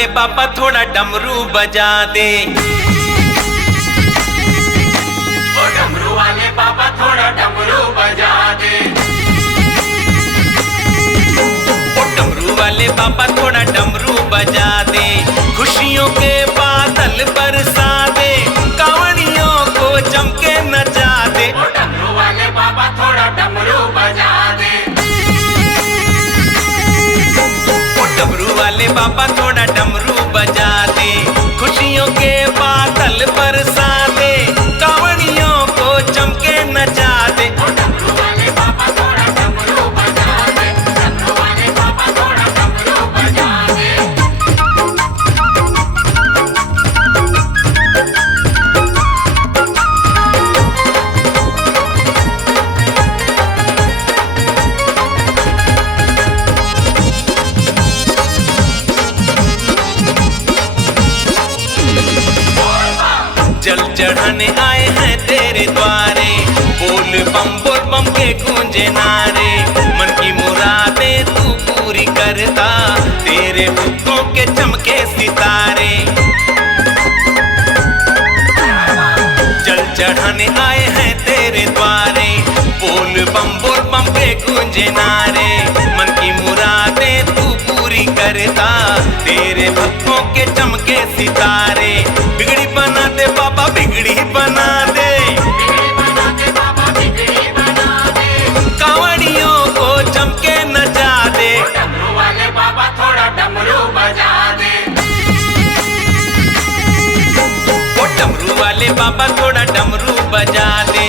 वाले बाबा थोड़ा डमरू बजा दे। ओ डमरू वाले बाबा थोड़ा डमरू बजा दे। ओ डमरू वाले बाबा थोड़ा डमरू बजा दे, खुशियों के बादल बरसा दे, कांवड़ियों को चमके नचा दे। ओ डमरू वाले बाबा थोड़ा डमरू बजा दे। ओ डमरू वाले बाबा थोड़ा डमरू बजा दे, खुशियों के बादल बरसा दे, कांवड़ियों को चमके नचा दे। ओ डमरू वाले बाबा थोड़ा डमरू बजा दे। डमरू वाले बाबा थोड़ा डमरू बजा दे। जल चढ़ाने आए हैं तेरे द्वारे, बोल बम के गूंजे नारे, मन की मुरादें तू पूरी करता, तेरे भक्तों के चमके सितारे। जल चढ़ाने आए हैं तेरे द्वारे, बोल बम के गूंजे नारे, मन की मुरादें तू पूरी करता, तेरे भक्तों के चमके सितारे। बिगड़ी बना दे बाबा, बिगड़ी बना दे, बिगड़ी बना दे बाबा, बिगड़ी बना दे। कांवड़ियों को चमके नचा दे। ओ डमरू वाले बाबा थोड़ा डमरू बजा दे। ओ डमरू वाले बाबा थोड़ा डमरू बजा दे,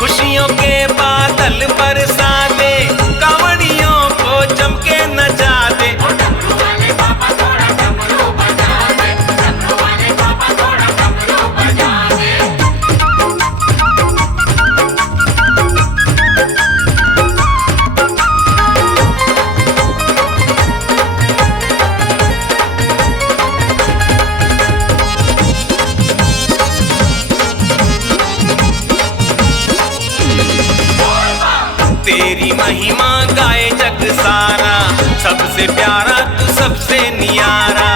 खुशियों के बादल बरसा दे, कांवड़ियों को चमके नचा दे। ओ डमरू वाले बाबा थोड़ा डमरू बजा दे। डमरू वाले बाबा थोड़ा डमरू बजा दे। तेरी महिमा गाए जग सारा, सबसे प्यारा तू सबसे नियारा,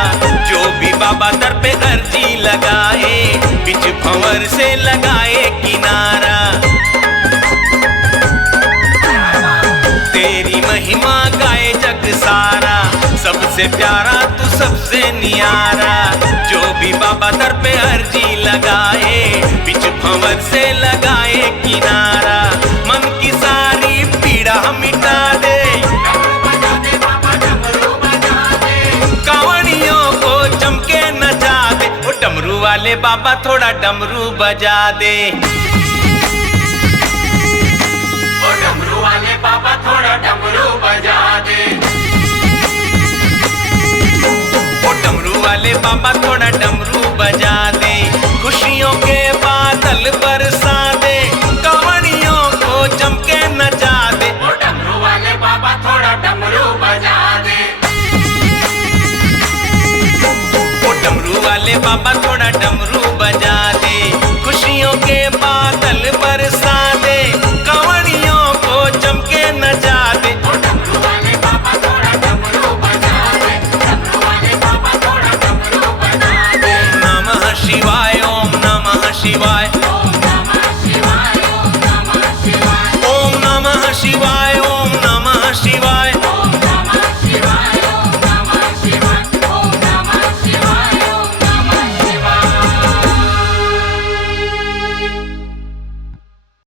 जो भी बाबा दर पे अर्जी लगाए, बिच भंवर से लगाए किनारा। तेरी महिमा गाए जग सारा, सबसे प्यारा तू सबसे नियारा, जो भी बाबा दर पे अर्जी लगाए, बिच भंवर से लगाए किनारा, मन की सारी पीड़ा मिटा दे। डमरू बजा दे बाबा, डमरू बजा दे। कांवड़ियों को चमके नचा दे। ओ डमरू वाले बाबा थोड़ा डमरू बजा दे। ओ डमरू वाले बाबा थोड़ा डमरू बजा दे। ओ डमरू वाले बाबा थोड़ा डमरू बजा दे, खुशियों के बादल बरसा दे, कांवड़ियों को चमके नचा दे। ओ डमरू वाले बाबा थोड़ा डमरू बजा दे। ओ डमरू वाले बाबा थोड़ा डमरू